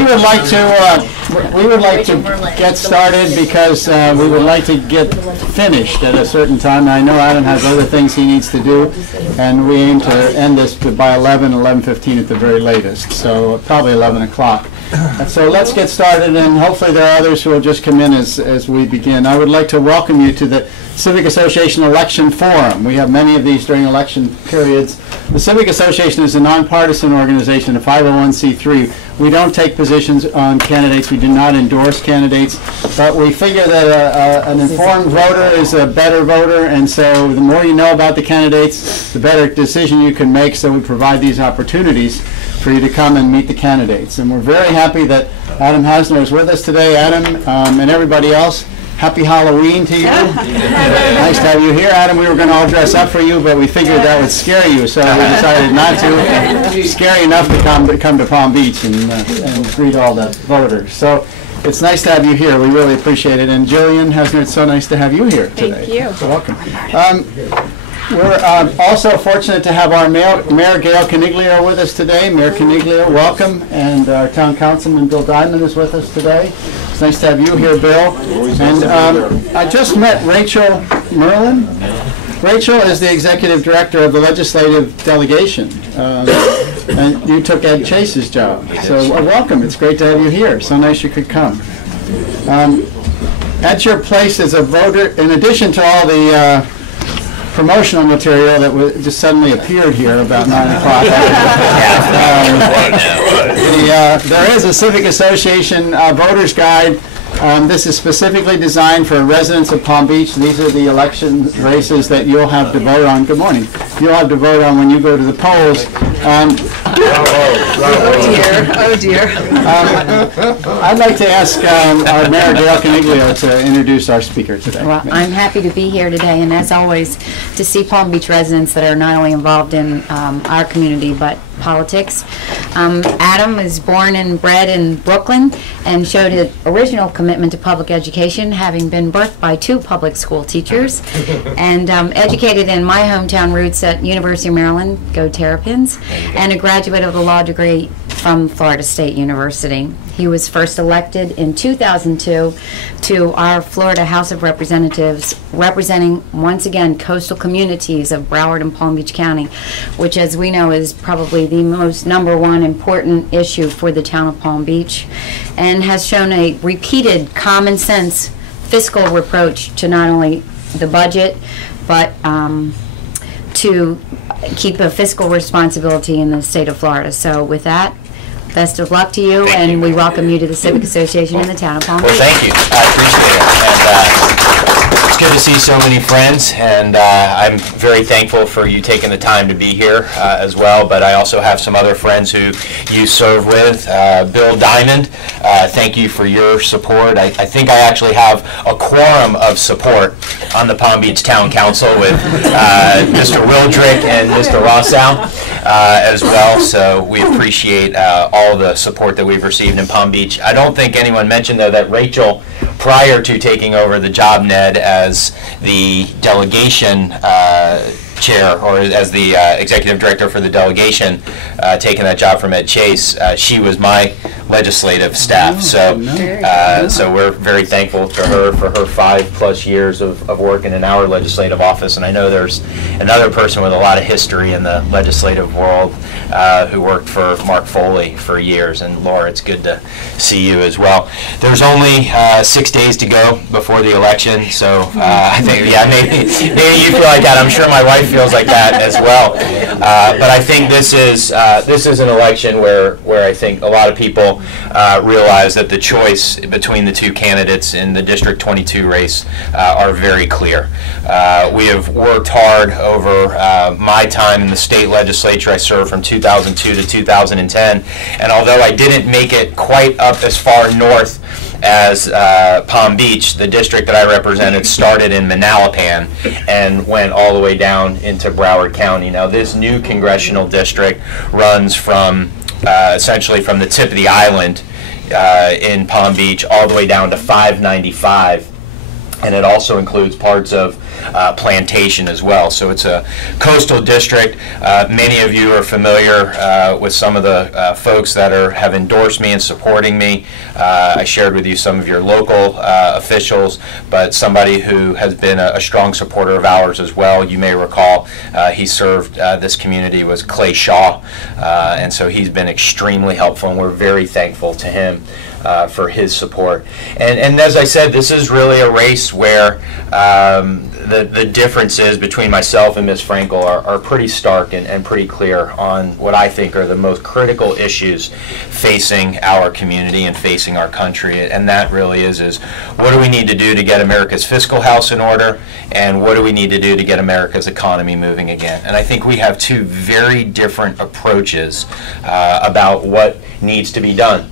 we would like to get started because we would like to get finished at a certain time. I know Adam has other things he needs to do, and we aim to end this by 11:15 at the very latest, so probably 11 o'clock. So let's get started, and hopefully there are others who will just come in as we begin. I would like to welcome you to the Civic Association Election Forum. We have many of these during election periods. The Civic Association is a nonpartisan organization, a 501c3. We don't take positions on candidates. We do not endorse candidates, but we figure that an informed voter is a better voter, and so the more you know about the candidates, the better decision you can make, so we provide these opportunities for you to come and meet the candidates. And we're very happy that Adam Hasner is with us today. Adam and everybody else, happy Halloween to you. Nice to have you here. Adam, we were going to all dress up for you, but we figured that would scare you, so we decided not to. It's scary enough to come to Palm Beach and greet all the voters. So it's nice to have you here. We really appreciate it. And Jillian Hasner, it's so nice to have you here today. Thank you. So welcome. We're also fortunate to have our Mayor Gail Coniglio with us today. Mayor Coniglio, welcome. And our Town Councilman Bill Diamond is with us today. It's nice to have you here, Bill. And I just met Rachel Merlin. Rachel is the Executive Director of the Legislative Delegation. And you took Ed Chase's job. So welcome. It's great to have you here. So nice you could come. At your place as a voter, in addition to all the promotional material that just suddenly appeared here about 9 o'clock. There is a Civic Association Voters Guide. This is specifically designed for residents of Palm Beach. These are the election races that you'll have to vote on. Good morning. You'll have to vote on when you go to the polls. Oh dear. I'd like to ask our Mayor Gail Coniglio to introduce our speaker today. Well, I'm happy to be here today, and as always, to see Palm Beach residents that are not only involved in our community but politics. Adam was born and bred in Brooklyn and showed his original commitment to public education, having been birthed by 2 public school teachers, and educated in my hometown roots at University of Maryland, go Terrapins, and a graduate of the law degree from Florida State University. He was first elected in 2002 to our Florida House of Representatives, representing once again coastal communities of Broward and Palm Beach County, which, as we know, is probably the most #1 important issue for the town of Palm Beach, and has shown a repeated common sense fiscal approach to not only the budget but to keep a fiscal responsibility in the state of Florida. So with that, best of luck to you, and we welcome you to the Civic Association in the town of Palm Beach. Well, thank you. I appreciate it. And it's good to see so many friends, and I'm very thankful for you taking the time to be here as well. But I also have some other friends who you serve with. Bill Diamond, thank you for your support. I think I actually have a quorum of support on the Palm Beach Town Council with Mr. Wildrick and Mr. Rossow as well. So we appreciate all the support that we've received in Palm Beach. I don't think anyone mentioned, though, that Rachel, prior to taking over the job, Ned, as the delegation chair, or as the executive director for the delegation, taking that job from Ed Chase, she was my legislative staff. So we're very thankful to her for her 5+ years of work in our legislative office. And I know there's another person with a lot of history in the legislative world who worked for Mark Foley for years. And Laura, it's good to see you as well. There's only 6 days to go before the election, so I think, yeah, maybe you feel like that. I'm sure my wife feels like that as well. But I think this is an election where I think a lot of people realize that the choice between the 2 candidates in the District 22 race are very clear. We have worked hard over my time in the state legislature. I served from 2002 to 2010, and although I didn't make it quite up as far north as Palm Beach, the district that I represented started in Manalapan and went all the way down into Broward County. Now, this new congressional district runs from essentially from the tip of the island in Palm Beach all the way down to 595, and it also includes parts of plantation as well. So it's a coastal district. Many of you are familiar with some of the folks that have endorsed me and supporting me. I shared with you some of your local officials, but somebody who has been a strong supporter of ours as well. You may recall he served this community was Clay Shaw, and so he's been extremely helpful, and we're very thankful to him for his support. And as I said, this is really a race where the differences between myself and Ms. Frankel are pretty stark and pretty clear on what I think are the most critical issues facing our community and facing our country. And that really is what do we need to do to get America's fiscal house in order, and what do we need to do to get America's economy moving again? And I think we have two very different approaches about what needs to be done.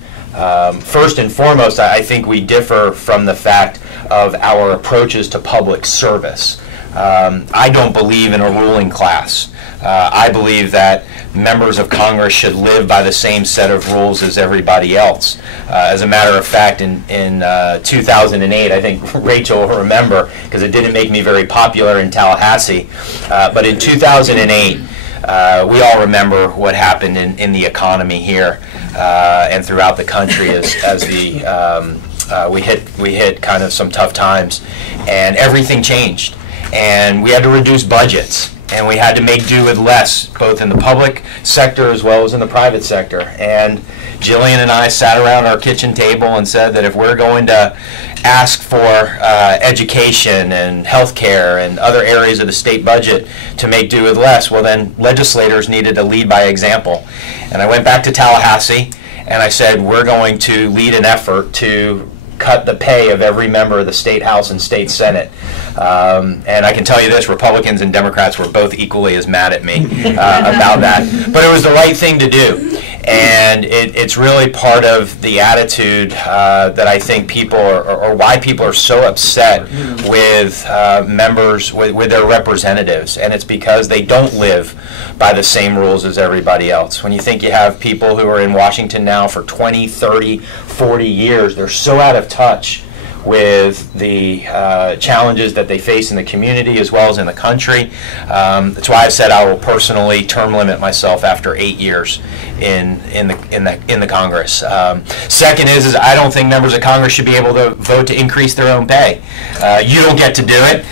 First and foremost, I think we differ from the fact of our approaches to public service. I don't believe in a ruling class. I believe that members of Congress should live by the same set of rules as everybody else. As a matter of fact, in 2008, I think Rachel will remember, because it didn't make me very popular in Tallahassee, but in 2008, we all remember what happened in the economy here and throughout the country as we hit kind of some tough times, and everything changed, and we had to reduce budgets, and we had to make do with less, both in the public sector as well as in the private sector. And Jillian and I sat around our kitchen table and said that if we're going to ask for education and health care and other areas of the state budget to make do with less, well then legislators needed to lead by example. And I went back to Tallahassee and I said, we're going to lead an effort to cut the pay of every member of the state house and state senate. And I can tell you this, Republicans and Democrats were both equally as mad at me about that. But it was the right thing to do. And it's really part of the attitude that I think people or why people are so upset with members, with their representatives. And it's because they don't live by the same rules as everybody else. When you think you have people who are in Washington now for 20, 30, 40 years, they're so out of touch with the challenges that they face in the community as well as in the country. That's why I said I will personally term limit myself after 8 years in the Congress. Second is I don't think members of Congress should be able to vote to increase their own pay. You don't get to do it.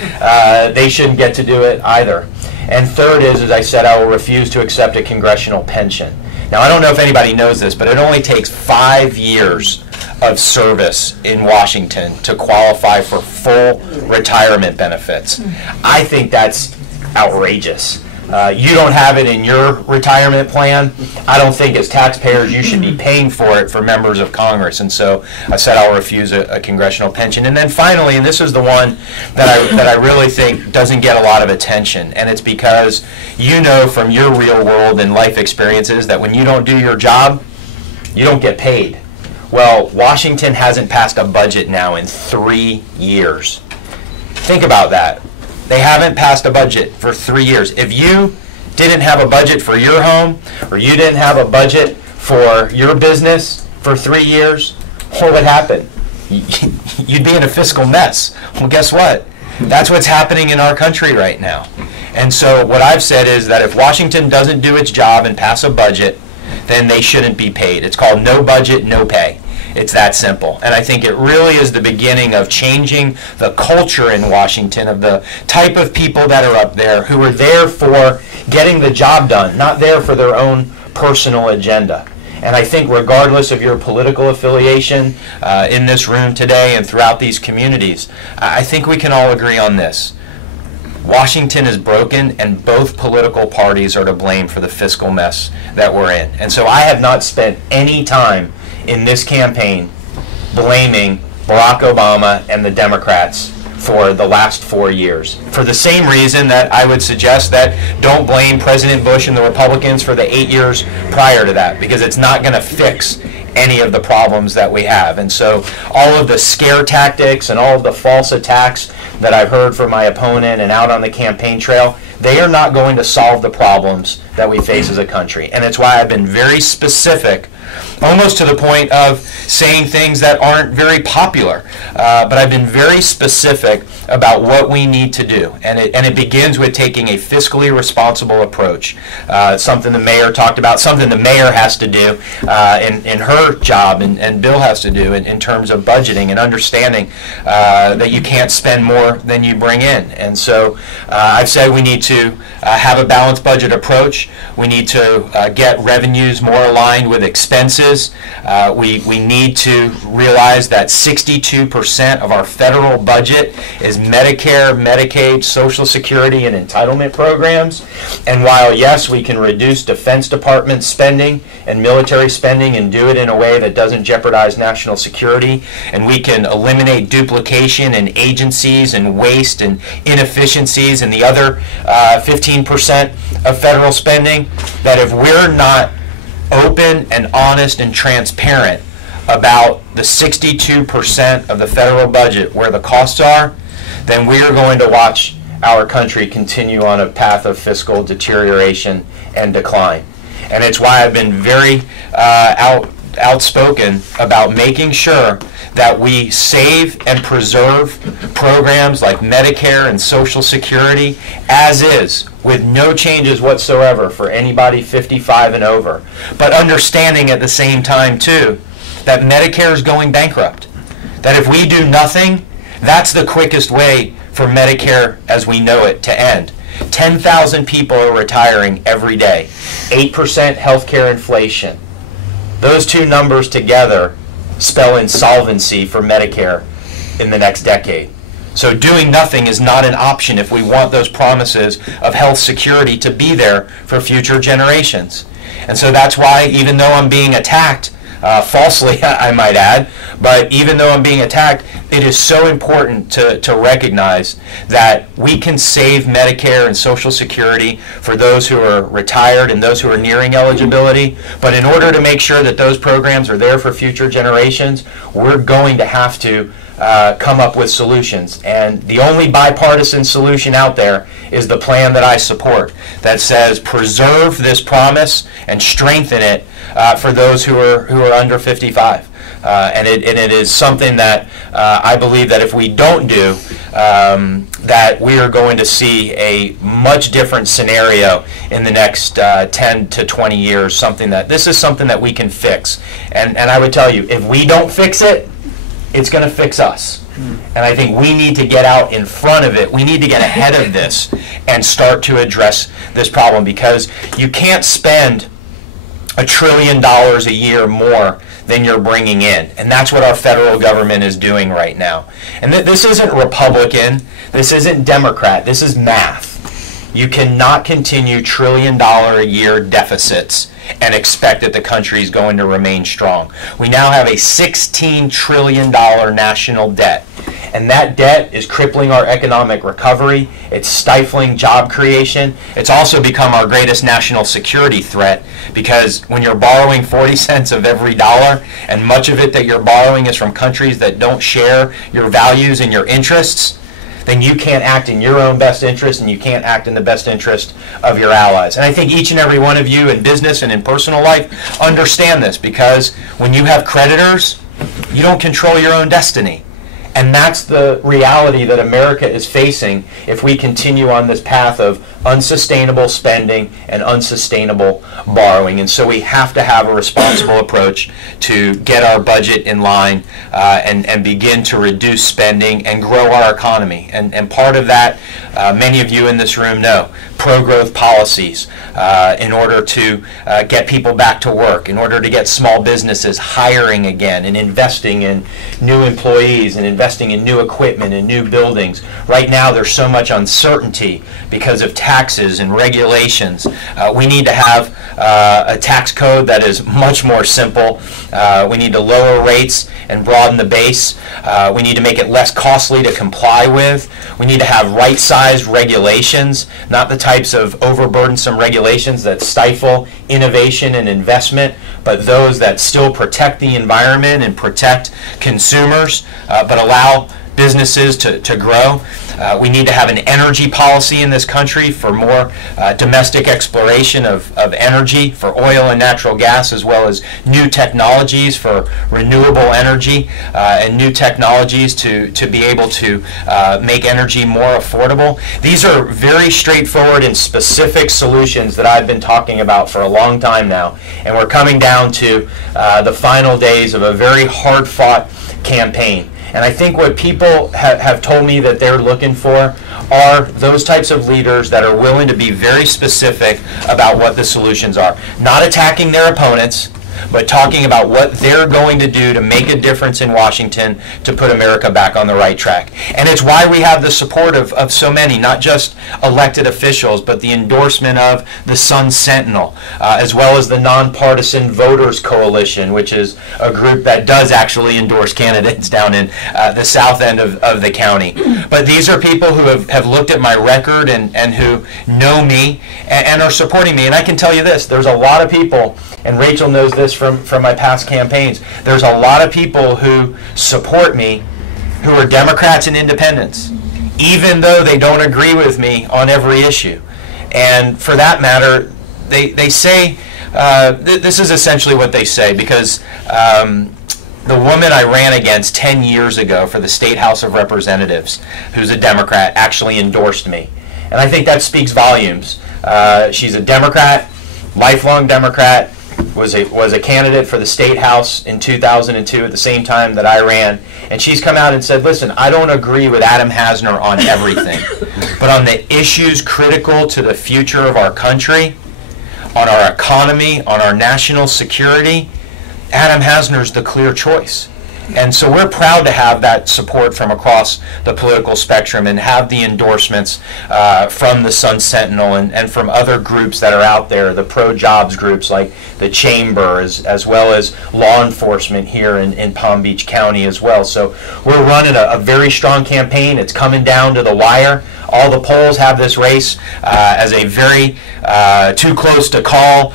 They shouldn't get to do it either. And third is, as I said, I will refuse to accept a congressional pension. Now, I don't know if anybody knows this, but it only takes 5 years of service in Washington to qualify for full retirement benefits. I think that's outrageous. You don't have it in your retirement plan. I don't think as taxpayers you should be paying for it for members of Congress. And so I said I'll refuse a congressional pension. And then finally, and this is the one that I really think doesn't get a lot of attention, and it's because you know from your real world and life experiences that when you don't do your job, you don't get paid. Well, Washington hasn't passed a budget now in 3 years. Think about that. They haven't passed a budget for 3 years. If you didn't have a budget for your home, or you didn't have a budget for your business for 3 years, what would happen? You'd be in a fiscal mess. Well, guess what? That's what's happening in our country right now. And so what I've said is that if Washington doesn't do its job and pass a budget, then they shouldn't be paid. It's called no budget, no pay. It's that simple. And I think it really is the beginning of changing the culture in Washington of the type of people that are up there who are there for getting the job done, not there for their own personal agenda. And I think regardless of your political affiliation in this room today and throughout these communities, I think we can all agree on this. Washington is broken, and both political parties are to blame for the fiscal mess that we're in. And so I have not spent any time in this campaign blaming Barack Obama and the Democrats for the last 4 years. For the same reason that I would suggest that don't blame President Bush and the Republicans for the 8 years prior to that, because it's not going to fix any of the problems that we have. And so all of the scare tactics and all of the false attacks that I've heard from my opponent and out on the campaign trail, they are not going to solve the problems that we face as a country. And it's why I've been very specific, almost to the point of saying things that aren't very popular. But I've been very specific about what we need to do. And it begins with taking a fiscally responsible approach. Something the mayor talked about, something the mayor has to do in her job, and Bill has to do in terms of budgeting and understanding that you can't spend more than you bring in. And so I've said we need to have a balanced budget approach. We need to get revenues more aligned with expenses. We need to realize that 62% of our federal budget is Medicare, Medicaid, Social Security, and entitlement programs. And while, yes, we can reduce Defense Department spending and military spending and do it in a way that doesn't jeopardize national security, and we can eliminate duplication in agencies and waste and inefficiencies and the other 15% of federal spending, that if we're not open and honest and transparent about the 62% of the federal budget where the costs are, then we are going to watch our country continue on a path of fiscal deterioration and decline. And it's why I've been very outspoken about making sure that we save and preserve programs like Medicare and Social Security as is, with no changes whatsoever for anybody 55 and over. But understanding at the same time, too, that Medicare is going bankrupt. That if we do nothing, that's the quickest way for Medicare as we know it to end. 10,000 people are retiring every day. 8% healthcare inflation. Those two numbers together spell insolvency for Medicare in the next decade. So doing nothing is not an option if we want those promises of health security to be there for future generations. And so that's why, even though I'm being attacked, falsely I might add, but even though I'm being attacked, it is so important to recognize that we can save Medicare and Social Security for those who are retired and those who are nearing eligibility. But in order to make sure that those programs are there for future generations, we're going to have to come up with solutions. And the only bipartisan solution out there is the plan that I support, that says preserve this promise and strengthen it for those who are under 55. And it is something that I believe that if we don't do, that we are going to see a much different scenario in the next 10 to 20 years. This is something that we can fix. And I would tell you, if we don't fix it, it's going to fix us. And I think we need to get out in front of it. We need to get ahead of this and start to address this problem, because you can't spend $1 trillion a year more than you're bringing in. And that's what our federal government is doing right now. And this isn't Republican, this isn't Democrat, this is math. You cannot continue $1 trillion a year deficits and expect that the country is going to remain strong. We now have a $16 trillion national debt. And that debt is crippling our economic recovery. It's stifling job creation. It's also become our greatest national security threat, because when you're borrowing 40 cents of every dollar, and much of it that you're borrowing is from countries that don't share your values and your interests, then you can't act in your own best interest, and you can't act in the best interest of your allies. And I think each and every one of you in business and in personal life understand this, because when you have creditors, you don't control your own destiny. And that's the reality that America is facing if we continue on this path of unsustainable spending and unsustainable borrowing. And so we have to have a responsible approach to get our budget in line and begin to reduce spending and grow our economy. And part of that, many of you in this room know, pro-growth policies in order to get people back to work, in order to get small businesses hiring again and investing in new employees and investing in new equipment and new buildings. Right now there's so much uncertainty because of taxes and regulations. We need to have a tax code that is much more simple. We need to lower rates and broaden the base. We need to make it less costly to comply with. We need to have right-sized regulations, not the types of overburdensome regulations that stifle innovation and investment, but those that still protect the environment and protect consumers, but allow businesses to grow. We need to have an energy policy in this country for more domestic exploration of energy, for oil and natural gas, as well as new technologies for renewable energy and new technologies to be able to make energy more affordable. These are very straightforward and specific solutions that I've been talking about for a long time now, and we're coming down to the final days of a very hard-fought campaign. And I think what people have told me that they're looking for are those types of leaders that are willing to be very specific about what the solutions are. Not attacking their opponents, but talking about what they're going to do to make a difference in Washington to put America back on the right track. And it's why we have the support of so many, not just elected officials, but the endorsement of the Sun Sentinel, as well as the Nonpartisan Voters Coalition, which is a group that does actually endorse candidates down in the south end of the county. But these are people who have looked at my record and who know me and are supporting me. And I can tell you this, there's a lot of people, and Rachel knows this from my past campaigns, there's a lot of people who support me who are Democrats and independents, even though they don't agree with me on every issue. And for that matter, they say, this is essentially what they say, because the woman I ran against 10 years ago for the State House of Representatives, who's a Democrat, actually endorsed me. And I think that speaks volumes. She's a Democrat, lifelong Democrat, was a candidate for the State House in 2002 at the same time that I ran, and she's come out and said, listen, I don't agree with Adam Hasner on everything, but on the issues critical to the future of our country, on our economy, on our national security, Adam Hasner's the clear choice. And so we're proud to have that support from across the political spectrum and have the endorsements from the Sun Sentinel and from other groups that are out there, the pro-jobs groups like the Chamber, as well as law enforcement here in Palm Beach County as well. So we're running a very strong campaign. It's coming down to the wire. All the polls have this race as a very too close to call,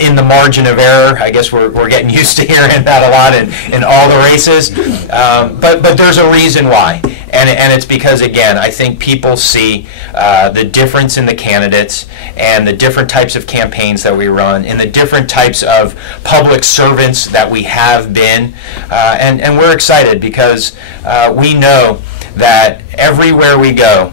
in the margin of error. I guess we're getting used to hearing that a lot in all the races. But there's a reason why. And it's because, again, I think people see the difference in the candidates and the different types of campaigns that we run and the different types of public servants that we have been. And we're excited because we know that everywhere we go,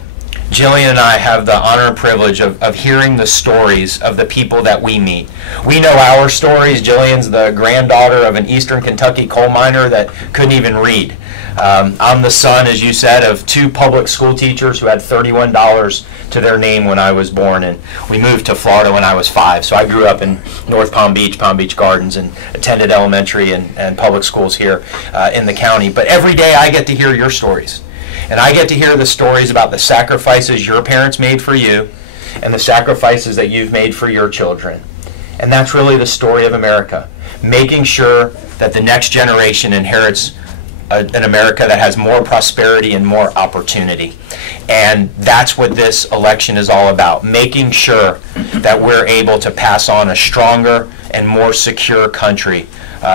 Jillian and I have the honor and privilege of hearing the stories of the people that we meet. We know our stories. Jillian's the granddaughter of an Eastern Kentucky coal miner that couldn't even read. I'm the son, as you said, of two public school teachers who had $31 to their name when I was born, and we moved to Florida when I was 5. So I grew up in North Palm Beach Gardens, and attended elementary and public schools here in the county. But every day I get to hear your stories. And I get to hear the stories about the sacrifices your parents made for you and the sacrifices that you've made for your children. And that's really the story of America, making sure that the next generation inherits an America that has more prosperity and more opportunity. And that's what this election is all about, making sure that we're able to pass on a stronger and more secure country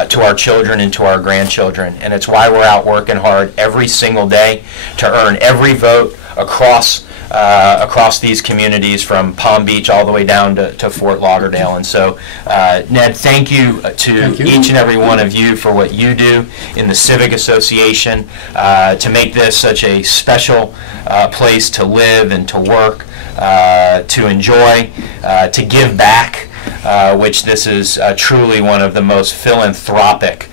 to our children and to our grandchildren. And it's why we're out working hard every single day to earn every vote across these communities from Palm Beach all the way down to Fort Lauderdale. And so, Ned, thank you to each and every one of you for what you do in the Civic Association to make this such a special place to live and to work, to enjoy, to give back. Which this is truly one of the most philanthropic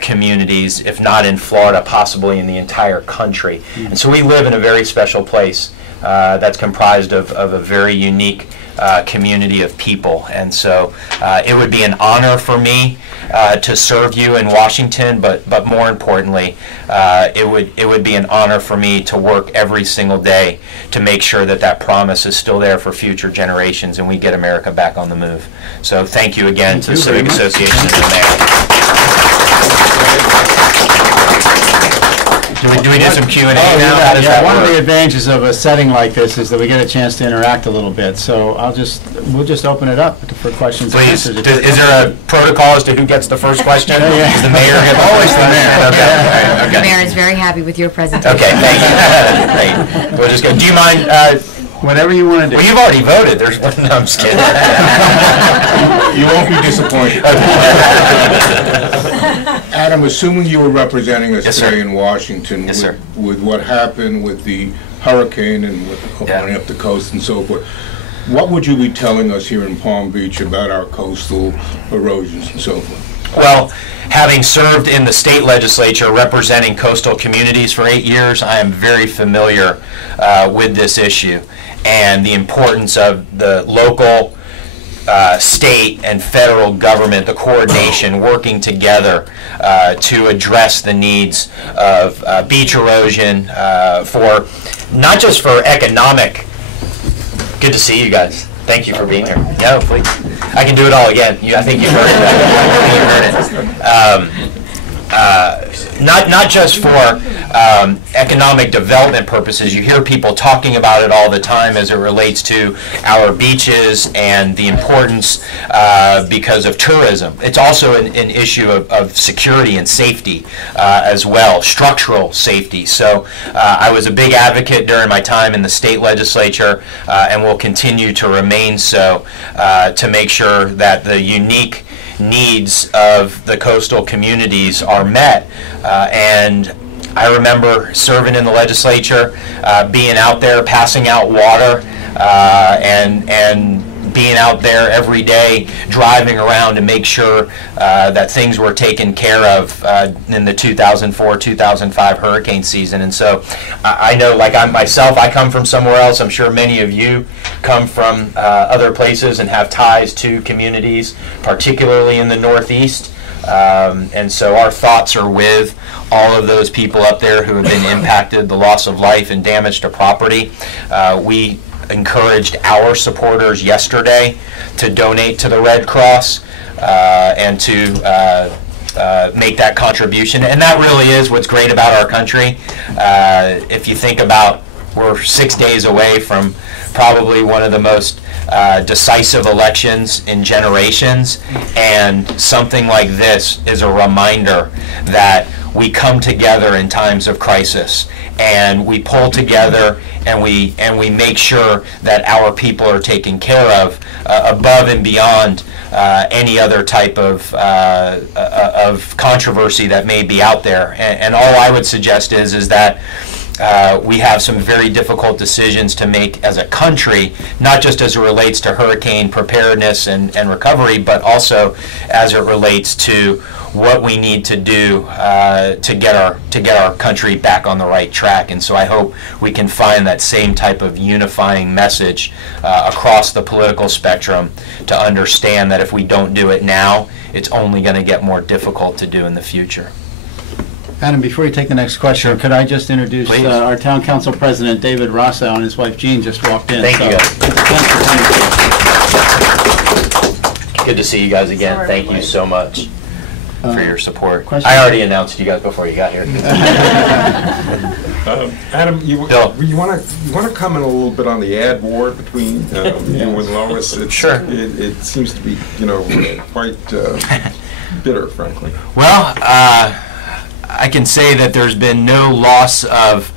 communities, if not in Florida, possibly in the entire country. And so we live in a very special place that's comprised of a very unique community of people. And so it would be an honor for me to serve you in Washington, but more importantly, it would be an honor for me to work every single day to make sure that that promise is still there for future generations and we get America back on the move. So thank you again to the Civic Association and the mayor. Do we do some Q&A now? Yeah, How does that one of the work? advantages of a setting like this is that we get a chance to interact a little bit. So we'll just open it up for questions and Please, answers. is there a protocol as to who gets the first question? Yeah. Does the mayor get the Always the mayor. Okay, all right, The okay. mayor is very happy with your presentation. Okay, thank you. Great. We'll just go. Do you mind? Whatever you want to do. Well, you've already voted. There's no, I'm just kidding. You won't be disappointed. Adam, assuming you were representing us Yes, sir. today in Washington Yes, sir. with what happened with the hurricane and with Yeah. going up the coast and so forth, what would you be telling us here in Palm Beach about our coastal erosions and so forth? Well, having served in the state legislature representing coastal communities for 8 years, I am very familiar with this issue and the importance of the local, state, and federal government, the coordination, working together to address the needs of beach erosion for, not just for economic. Good to see you guys. Thank you for being here. No, please. I can do it all again. I think you've heard it. Not just for economic development purposes. You hear people talking about it all the time as it relates to our beaches and the importance because of tourism. It's also an issue of security and safety as well, structural safety. So I was a big advocate during my time in the state legislature and will continue to remain so to make sure that the unique needs of the coastal communities are met. And I remember serving in the legislature, being out there passing out water, and being out there every day driving around to make sure that things were taken care of in the 2004-2005 hurricane season. And so I know, like I myself, I come from somewhere else. I'm sure many of you come from other places and have ties to communities, particularly in the Northeast. And so our thoughts are with all of those people up there who have been impacted, the loss of life and damage to property. We encouraged our supporters yesterday to donate to the Red Cross and to make that contribution. And that really is what's great about our country. If you think about, we're 6 days away from probably one of the most decisive elections in generations, and something like this is a reminder that we come together in times of crisis, and we pull together, and we make sure that our people are taken care of above and beyond any other type of controversy that may be out there. And all I would suggest is that we have some very difficult decisions to make as a country, not just as it relates to hurricane preparedness and recovery, but also as it relates to what we need to do to get our country back on the right track. And so I hope we can find that same type of unifying message across the political spectrum to understand that if we don't do it now, it's only going to get more difficult to do in the future. Adam, before you take the next question, could I just introduce our Town Council President, David Rosso, and his wife, Jean, just walked in. Thank you, guys. Good to see you guys again. Thank you so much for your support. Question? I already announced you guys before you got here. Adam, you Bill. want to comment a little bit on the ad war between you and Lois? Sure. It seems to be quite bitter, frankly. Well, I can say that there's been no loss of,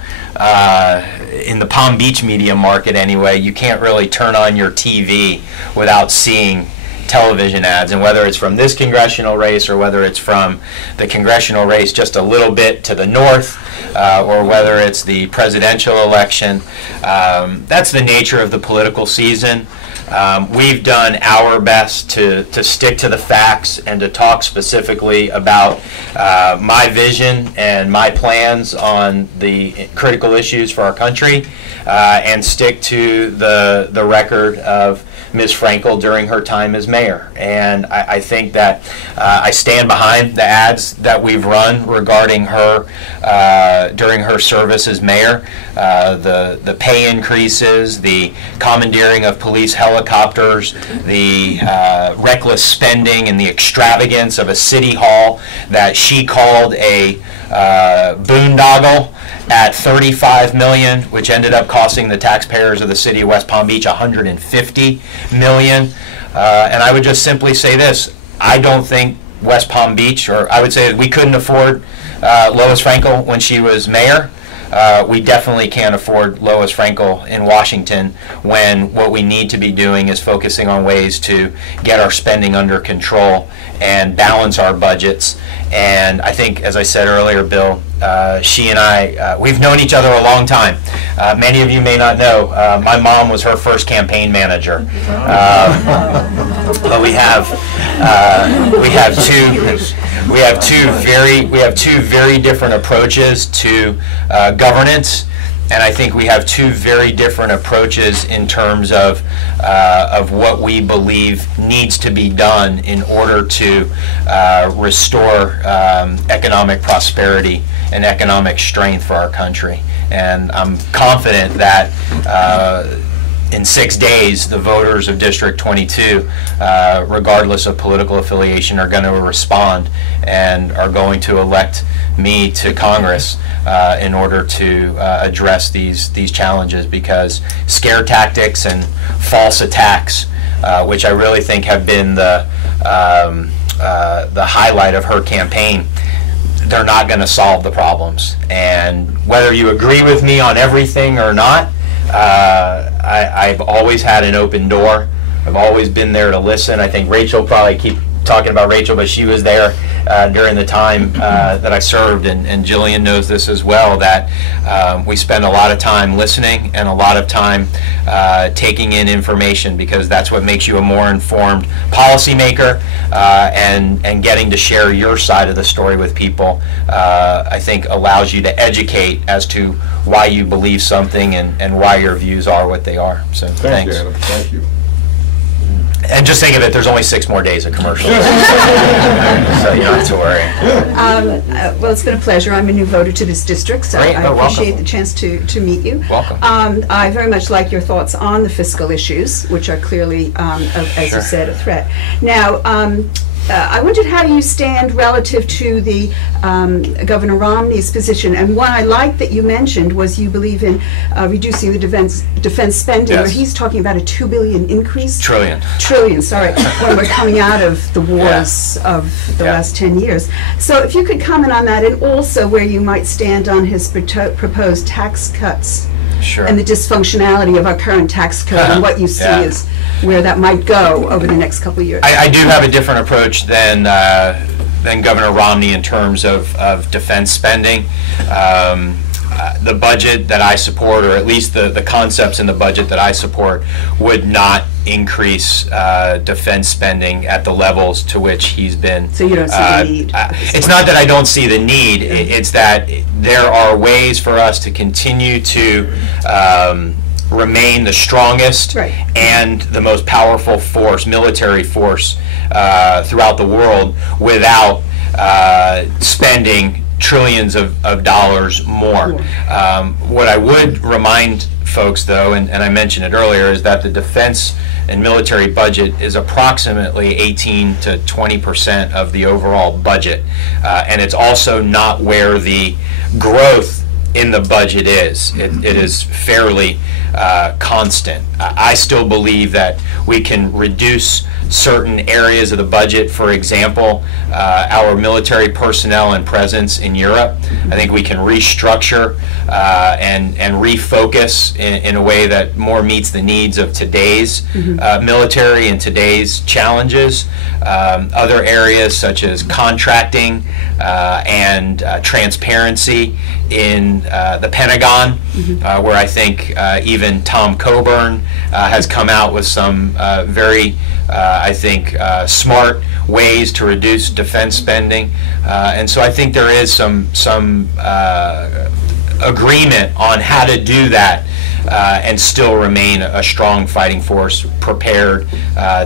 in the Palm Beach media market anyway, you can't really turn on your TV without seeing television ads, and whether it's from this congressional race or whether it's from the congressional race just a little bit to the north, or whether it's the presidential election, that's the nature of the political season. We've done our best to stick to the facts and to talk specifically about my vision and my plans on the critical issues for our country, and stick to the record of Ms. Frankel during her time as mayor. And I think that I stand behind the ads that we've run regarding her during her service as mayor. The pay increases, the commandeering of police helicopters, the reckless spending and the extravagance of a city hall that she called a boondoggle at $35 million, which ended up costing the taxpayers of the city of West Palm Beach $150 million. And I would just simply say this: I don't think West Palm Beach, or I would say we couldn't afford Lois Frankel when she was mayor. We definitely can't afford Lois Frankel in Washington when what we need to be doing is focusing on ways to get our spending under control and balance our budgets. And I think, as I said earlier, Bill, she and I, we've known each other a long time. Many of you may not know, my mom was her first campaign manager. But we have two very different approaches to governance, and I think we have two very different approaches in terms of what we believe needs to be done in order to restore economic prosperity and economic strength for our country. And I'm confident that in 6 days, the voters of District 22, regardless of political affiliation, are going to respond and are going to elect me to Congress in order to address these challenges, because scare tactics and false attacks, which I really think have been the highlight of her campaign, they're not going to solve the problems. And whether you agree with me on everything or not, I've always had an open door. I've always been there to listen. I think Rachel, probably keep talking about Rachel, but she was there during the time that I served, and Jillian knows this as well, that we spend a lot of time listening and a lot of time taking in information, because that's what makes you a more informed policymaker, and getting to share your side of the story with people, I think allows you to educate as to why you believe something and why your views are what they are. So thanks. Thank you, Adam. Thank you. And just think of it, there's only 6 more days of commercials. So you don't have to worry. Well, it's been a pleasure. I'm a new voter to this district, so Great. I appreciate the chance to meet you. Welcome. I very much like your thoughts on the fiscal issues, which are clearly, as you said, a threat. Now, I wondered how you stand relative to the Governor Romney's position. And one I liked that you mentioned was you believe in reducing the defense spending, where he's talking about a $2 billion increase. Trillion, sorry, when we're coming out of the wars of the last 10 years. So if you could comment on that, and also where you might stand on his proposed tax cuts. Sure. And the dysfunctionality of our current tax code, and what you see is where that might go over the next couple of years. I do have a different approach than Governor Romney in terms of defense spending. The budget that I support, or at least the concepts in the budget that I support, would not increase defense spending at the levels to which he's been. So you don't see the need? It's not that I don't see the need. It's that there are ways for us to continue to remain the strongest and the most powerful force, military force throughout the world, without spending trillions of dollars more. What I would remind folks, though, and I mentioned it earlier, is that the defense and military budget is approximately 18 to 20% of the overall budget, and it's also not where the growth in the budget is. It is fairly constant. I still believe that we can reduce certain areas of the budget. For example, our military personnel and presence in Europe. I think we can restructure and refocus in a way that more meets the needs of today's military and today's challenges. Other areas such as contracting and transparency in the Pentagon, where I think even Tom Coburn has come out with some very I think smart ways to reduce defense spending, and so I think there is some agreement on how to do that and still remain a strong fighting force, prepared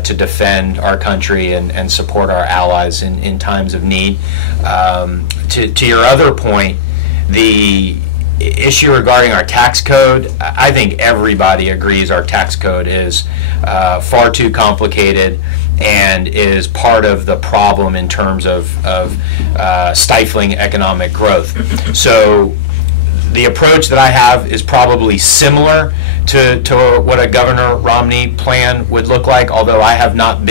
to defend our country and support our allies in times of need. To your other point, the issue regarding our tax code, I think everybody agrees our tax code is far too complicated and is part of the problem in terms of stifling economic growth. So the approach that I have is probably similar to what a Governor Romney plan would look like, although I have not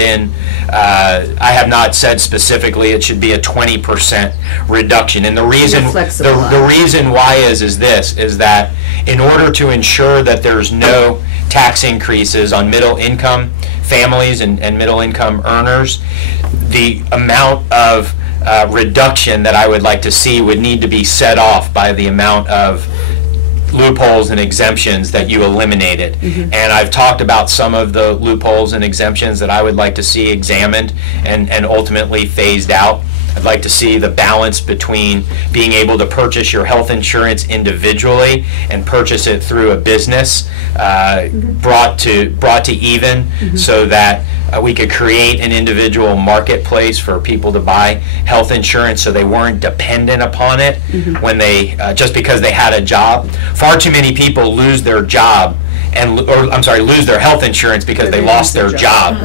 said specifically it should be a 20% reduction. And the reason the reason why is that in order to ensure that there's no tax increases on middle income families and middle income earners, the amount of reduction that I would like to see would need to be set off by the amount of loopholes and exemptions that you eliminated. And I've talked about some of the loopholes and exemptions that I would like to see examined and ultimately phased out. I'd like to see the balance between being able to purchase your health insurance individually and purchase it through a business brought to even, so that we could create an individual marketplace for people to buy health insurance, so they weren't dependent upon it when they just because they had a job. Far too many people lose their job lose their health insurance because they lost their job.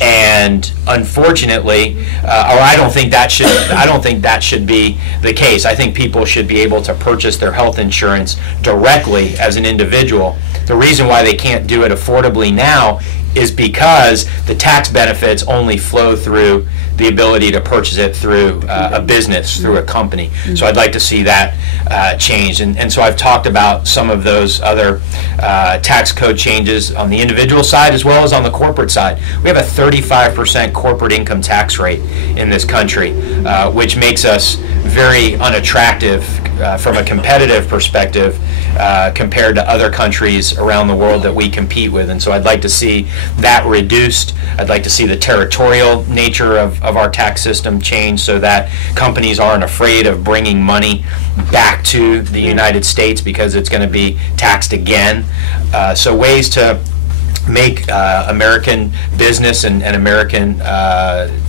And unfortunately, I don't think that should be the case. I think people should be able to purchase their health insurance directly as an individual. The reason why they can't do it affordably now is because the tax benefits only flow through the ability to purchase it through a business, through a company. So I'd like to see that changed. And so I've talked about some of those other tax code changes on the individual side as well as on the corporate side. We have a 35% corporate income tax rate in this country, which makes us very unattractive from a competitive perspective compared to other countries around the world that we compete with. And so I'd like to see that reduced. I'd like to see the territorial nature of our tax system change so that companies aren't afraid of bringing money back to the United States because it's going to be taxed again. So ways to make American business and American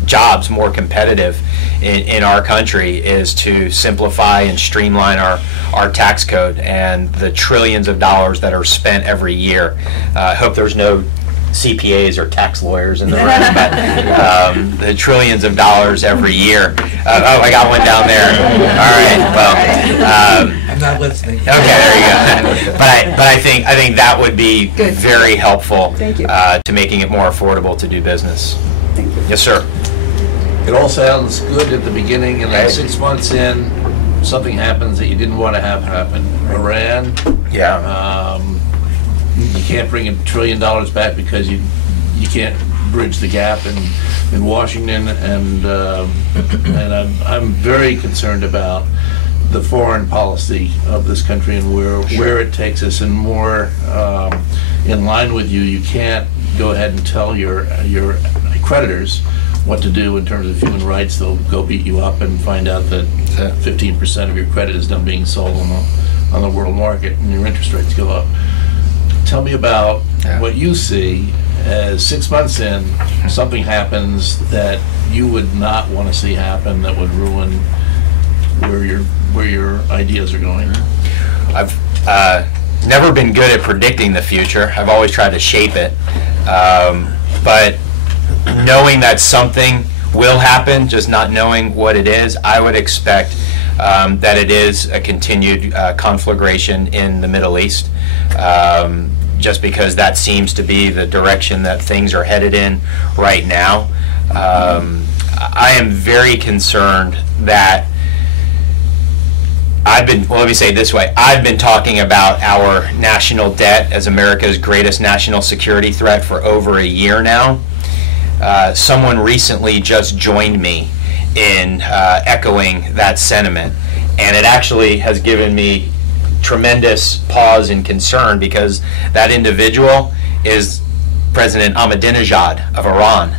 jobs more competitive in our country is to simplify and streamline our tax code and the trillions of dollars that are spent every year. I hope there's no CPAs or tax lawyers in the room, but the trillions of dollars every year. Oh, I got one down there. All right, well. I'm not listening. Okay, there you go. But I think that would be very helpful to making it more affordable to do business. Thank you. Yes, sir. It all sounds good at the beginning, and then 6 months in, something happens that you didn't want to have happen. Iran. Yeah. You can't bring $1 trillion back because you can't bridge the gap in Washington, and I'm very concerned about the foreign policy of this country and where it takes us, and more in line with you. You can't go ahead and tell your creditors what to do in terms of human rights. They'll go beat you up and find out that 15% of your credit is done being sold on the world market, and your interest rates go up. Tell me about what you see as 6 months in, something happens that you would not want to see happen, that would ruin where your ideas are going. I've never been good at predicting the future. I've always tried to shape it. But knowing that something will happen, just not knowing what it is, I would expect that it is a continued conflagration in the Middle East. Just because that seems to be the direction that things are headed in right now. I am very concerned that let me say it this way, I've been talking about our national debt as America's greatest national security threat for over a year now. Someone recently just joined me in echoing that sentiment, and it actually has given me tremendous pause and concern, because that individual is President Ahmadinejad of Iran,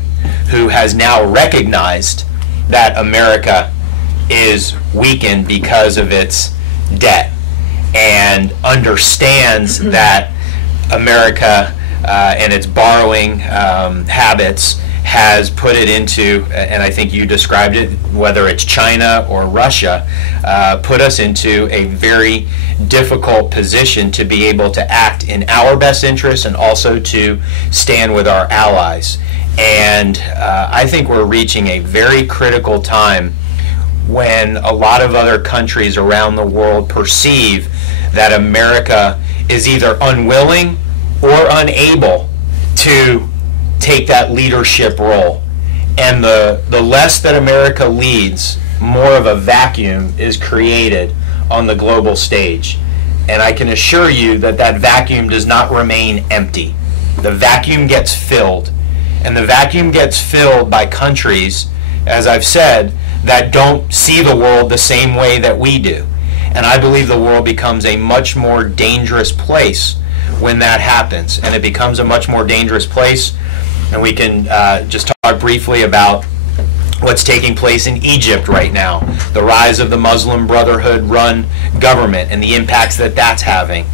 who has now recognized that America is weakened because of its debt, and understands that America and its borrowing habits has put it into, and I think you described it, whether it's China or Russia, put us into a very difficult position to be able to act in our best interest and also to stand with our allies. And I think we're reaching a very critical time when a lot of other countries around the world perceive that America is either unwilling or unable to take that leadership role. And the less that America leads, more of a vacuum is created on the global stage. And I can assure you that that vacuum does not remain empty. The vacuum gets filled. And the vacuum gets filled by countries, as I've said, that don't see the world the same way that we do. And I believe the world becomes a much more dangerous place when that happens. And it becomes a much more dangerous place. And we can just talk briefly about what's taking place in Egypt right now, the rise of the Muslim Brotherhood-run government and the impacts that that's having,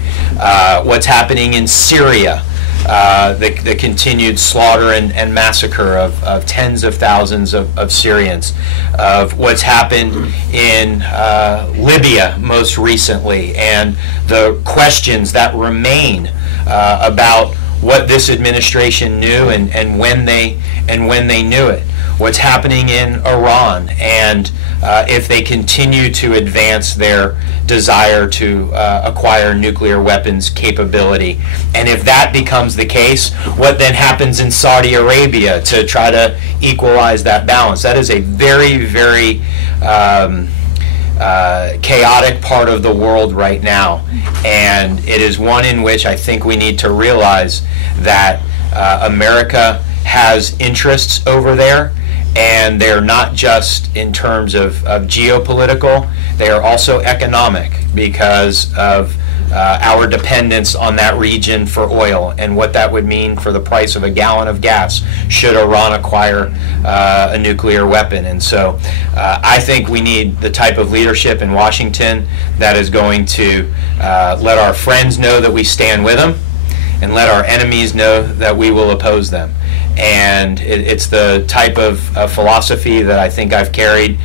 what's happening in Syria, the continued slaughter and massacre of tens of thousands of Syrians, of what's happened in Libya most recently, and the questions that remain about what this administration knew and when they knew it. What's happening in Iran, and if they continue to advance their desire to acquire nuclear weapons capability. And if that becomes the case, what then happens in Saudi Arabia to try to equalize that balance? That is a very, very chaotic part of the world right now. And it is one in which I think we need to realize that America has interests over there, and they're not just in terms of geopolitical, they are also economic because of our dependence on that region for oil and what that would mean for the price of a gallon of gas should Iran acquire a nuclear weapon. And so I think we need the type of leadership in Washington that is going to let our friends know that we stand with them and let our enemies know that we will oppose them. And it's the type of philosophy that I think I've carried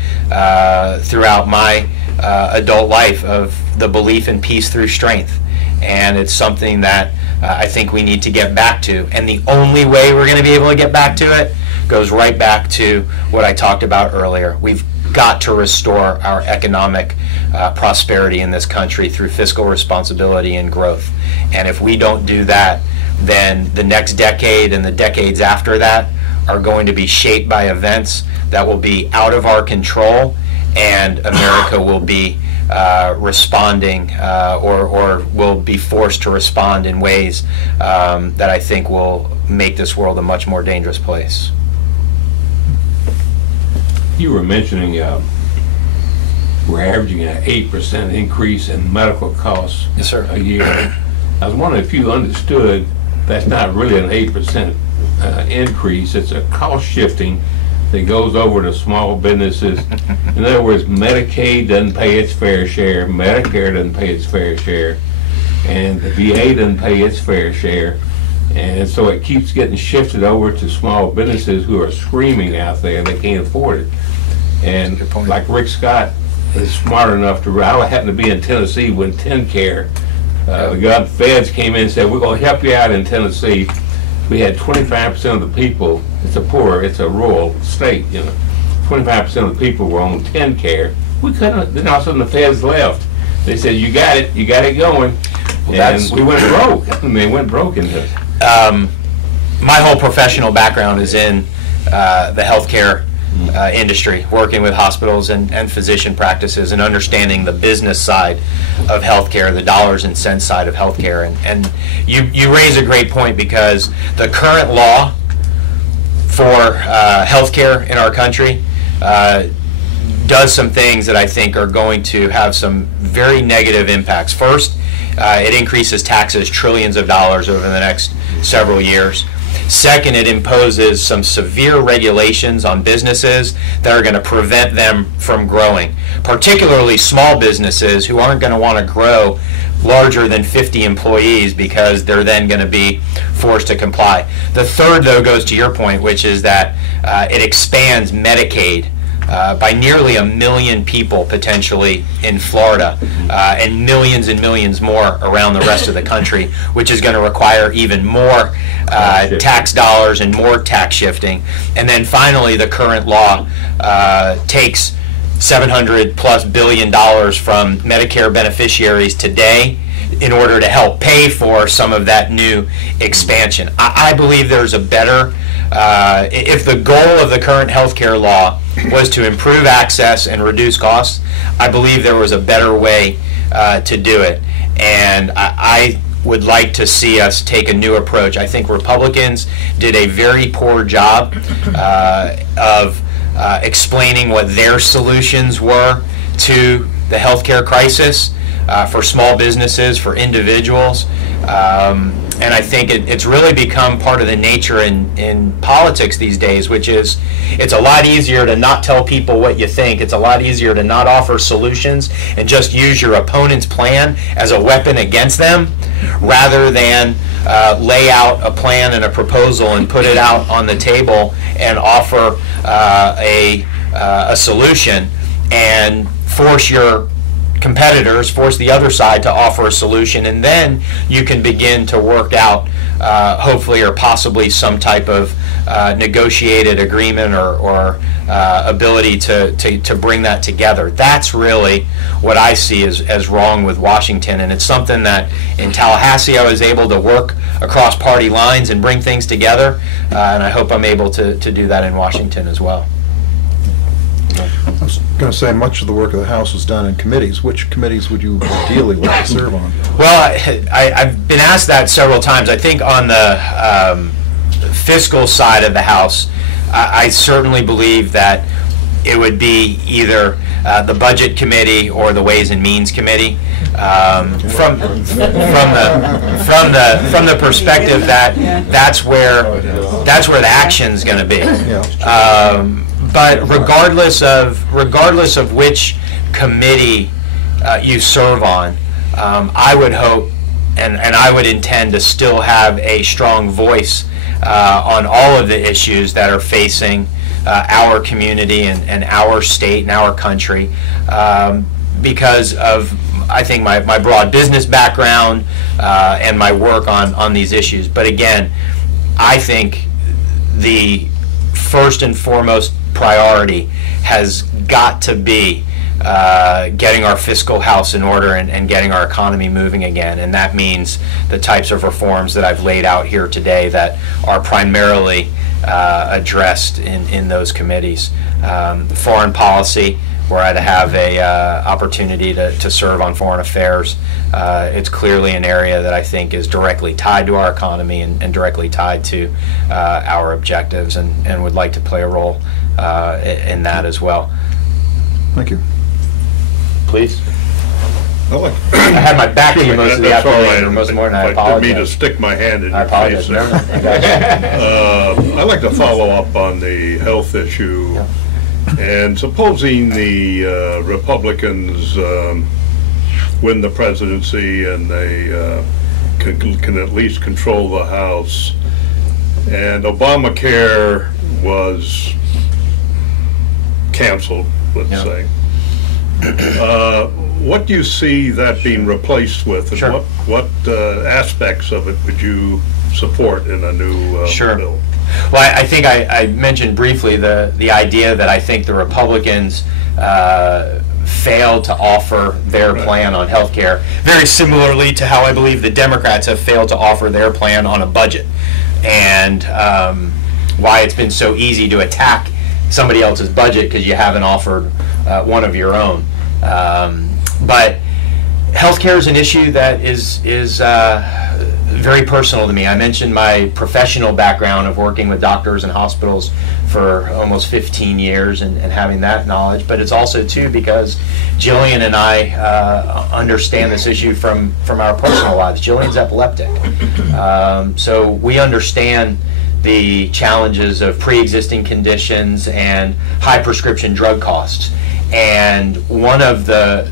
throughout my adult life, of the belief in peace through strength. And it's something that I think we need to get back to. And the only way we're going to be able to get back to it goes right back to what I talked about earlier. We've got to restore our economic prosperity in this country through fiscal responsibility and growth. And if we don't do that, then the next decade and the decades after that are going to be shaped by events that will be out of our control, and America will be responding or will be forced to respond in ways that I think will make this world a much more dangerous place. You were mentioning we're averaging an 8% increase in medical costs a year. I was wondering if you understood that's not really an 8% increase. It's a cost shifting that goes over to small businesses. In other words, Medicaid doesn't pay its fair share, Medicare doesn't pay its fair share, and the VA doesn't pay its fair share. And so it keeps getting shifted over to small businesses who are screaming out there they can't afford it. And like Rick Scott is smart enough to, I happened to be in Tennessee when TennCare, the feds came in and said, we're going to help you out in Tennessee. We had 25% of the people, it's a rural state, 25% of the people were on TennCare. We couldn't, then all of a sudden the feds left. They said, you got it going. And we went broke. I mean, they went broke into it. My whole professional background is in the healthcare industry, working with hospitals and physician practices and understanding the business side of healthcare, the dollars and cents side of healthcare. And you raise a great point, because the current law for healthcare in our country does some things that I think are going to have some very negative impacts. First, it increases taxes trillions of dollars over the next several years. Second, it imposes some severe regulations on businesses that are going to prevent them from growing, particularly small businesses who aren't going to want to grow larger than 50 employees because they're then going to be forced to comply. The third, though, goes to your point, which is that it expands Medicaid by nearly 1 million people potentially in Florida, and millions more around the rest of the country, which is going to require even more tax dollars and more tax shifting. And then finally, the current law takes $700+ billion from Medicare beneficiaries today in order to help pay for some of that new expansion. I believe there's a better, if the goal of the current health care law was to improve access and reduce costs, I believe there was a better way to do it. And I would like to see us take a new approach. I think Republicans did a very poor job of explaining what their solutions were to the healthcare crisis for small businesses, for individuals. And I think it's really become part of the nature in politics these days, which is it's a lot easier to not tell people what you think. It's a lot easier to not offer solutions and just use your opponent's plan as a weapon against them, rather than lay out a plan and a proposal and put it out on the table and offer a solution and force your competitors, force the other side to offer a solution, and then you can begin to work out hopefully or possibly some type of negotiated agreement or ability to bring that together. That's really what I see as wrong with Washington, and it's something that in Tallahassee I was able to work across party lines and bring things together, and I hope I'm able to do that in Washington as well. I was going to say, much of the work of the House was done in committees. Which committees would you ideally like to serve on? Well, I've been asked that several times. I think on the fiscal side of the House, I certainly believe that it would be either the Budget Committee or the Ways and Means Committee. From the perspective that that's where the action's going to be. But regardless of which committee you serve on, I would hope and I would intend to still have a strong voice on all of the issues that are facing our community and our state and our country, because of, I think, my broad business background and my work on these issues. But again, I think the first and foremost priority has got to be getting our fiscal house in order and getting our economy moving again. And that means the types of reforms that I've laid out here today that are primarily addressed in those committees. Foreign policy, where I'd have a opportunity to serve on foreign affairs. It's clearly an area that I think is directly tied to our economy and directly tied to our objectives, and would like to play a role in that as well. Thank you. Please. I had my back to you most of the afternoon, or most of the morning. I apologize. I didn't mean to stick my hand in your face there. I'd like to follow up on the health issue. And supposing the Republicans win the presidency and they can at least control the House, and Obamacare was canceled, let's say, what do you see that being replaced with, and what aspects of it would you support in a new bill? Well, I think I mentioned briefly the idea that I think the Republicans failed to offer their plan on health care, very similarly to how I believe the Democrats have failed to offer their plan on a budget, and why it's been so easy to attack somebody else's budget because you haven't offered one of your own. But healthcare is an issue that is very personal to me. I mentioned my professional background of working with doctors and hospitals for almost 15 years and having that knowledge, but it's also too because Jillian and I understand this issue from our personal lives. Jillian's epileptic, so we understand the challenges of pre-existing conditions and high prescription drug costs. And one of the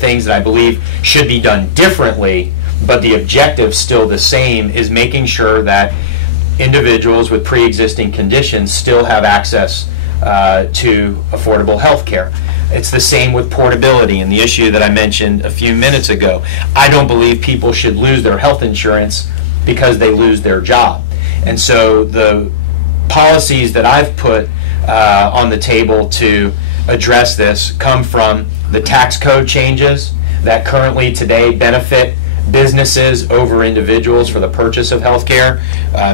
things that I believe should be done differently, but the objective still the same, is making sure that individuals with pre-existing conditions still have access to affordable health care. It's the same with portability and the issue that I mentioned a few minutes ago. I don't believe people should lose their health insurance because they lose their job. And so the policies that I've put on the table to address this come from the tax code changes that currently today benefit businesses over individuals for the purchase of health care.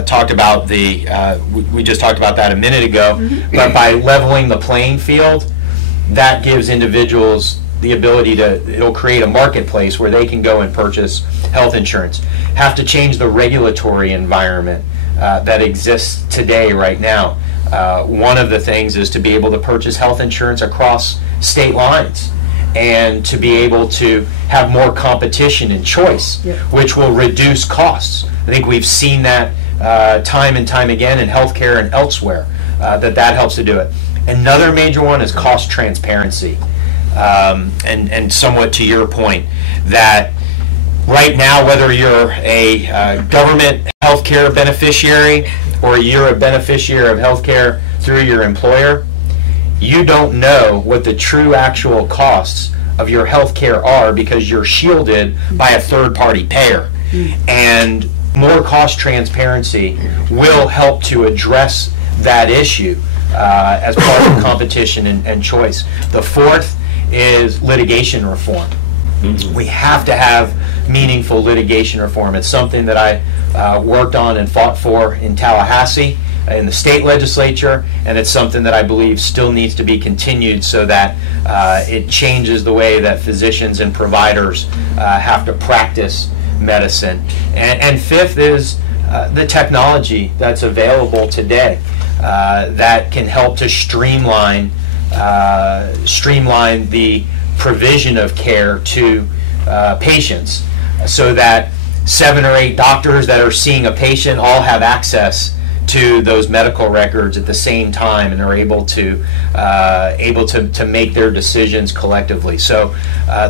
Talked about we just talked about that a minute ago, but by leveling the playing field, that gives individuals the ability it'll create a marketplace where they can go and purchase health insurance. Have to change the regulatory environment that exists today right now. One of the things is to be able to purchase health insurance across state lines and to be able to have more competition and choice, which will reduce costs. I think we've seen that time and time again in healthcare and elsewhere, that helps to do it. Another major one is cost transparency. And somewhat to your point, that right now, whether you're a government healthcare beneficiary or you're a beneficiary of healthcare through your employer, you don't know what the true actual costs of your healthcare are because you're shielded by a third-party payer. And more cost transparency will help to address that issue as part of competition and choice. The fourth is litigation reform. We have to have meaningful litigation reform. It's something that I worked on and fought for in Tallahassee in the state legislature, and it's something that I believe still needs to be continued so that it changes the way that physicians and providers have to practice medicine. And fifth is the technology that's available today that can help to streamline the provision of care to patients, so that 7 or 8 doctors that are seeing a patient all have access to those medical records at the same time and are able to make their decisions collectively. So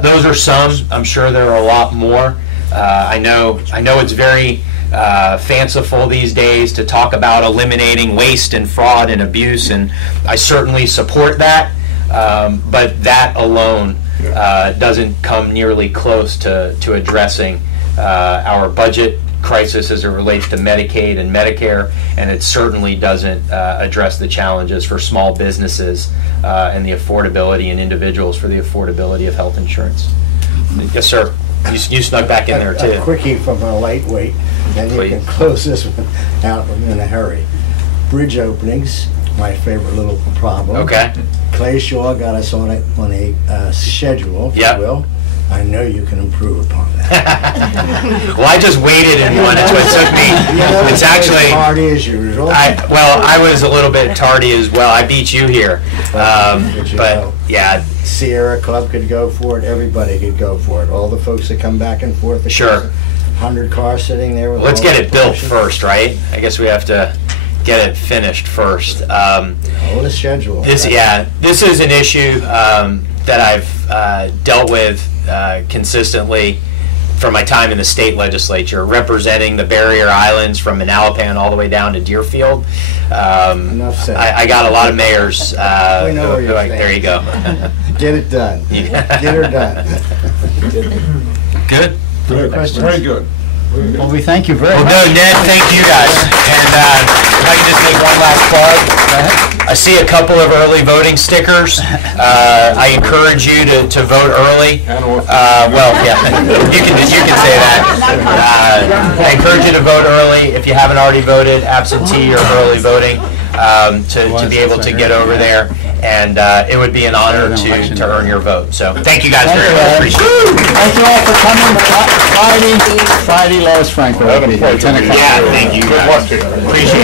those are some. I'm sure there are a lot more. I know it's very fanciful these days to talk about eliminating waste and fraud and abuse, and I certainly support that, but that alone doesn't come nearly close to addressing our budget crisis as it relates to Medicaid and Medicare, and it certainly doesn't address the challenges for small businesses and the affordability and individuals for the affordability of health insurance. Yes, sir. You snuck back in there, too. A quickie from a lightweight, and you can close this one out in a hurry. Bridge openings, my favorite little problem. Okay. Clay Shaw got us on a schedule, if you will. I know you can improve upon that. Well, I just waited and won. That's what took me. It's actually tardy as usual. I was a little bit tardy as well. I beat you here, but yeah. Sierra Club could go for it. Everybody could go for it. All the folks that come back and forth. Sure. 100 cars sitting there. With Let's get it built first, right? I guess we have to get it finished first. The schedule. This is an issue that I've dealt with consistently from my time in the state legislature, representing the barrier islands from Manalapan all the way down to Deerfield. Enough said. I got a lot of mayors. We know where you're there you go. Get it done. Get her done. Good. Very good. Well, we thank you very much. Well, no, Ned, thank you guys. And if I can just make one last plug. I see a couple of early voting stickers. I encourage you to vote early. Well, yeah, you can say that. I encourage you to vote early if you haven't already voted, absentee or early voting, to be able to get over there. And it would be an honor to earn your vote. So thank you guys very much. Appreciate it. Thank you all for coming. Friday, Lois Franco will be here, 10 o'clock. Yeah, thank you guys. Appreciate it.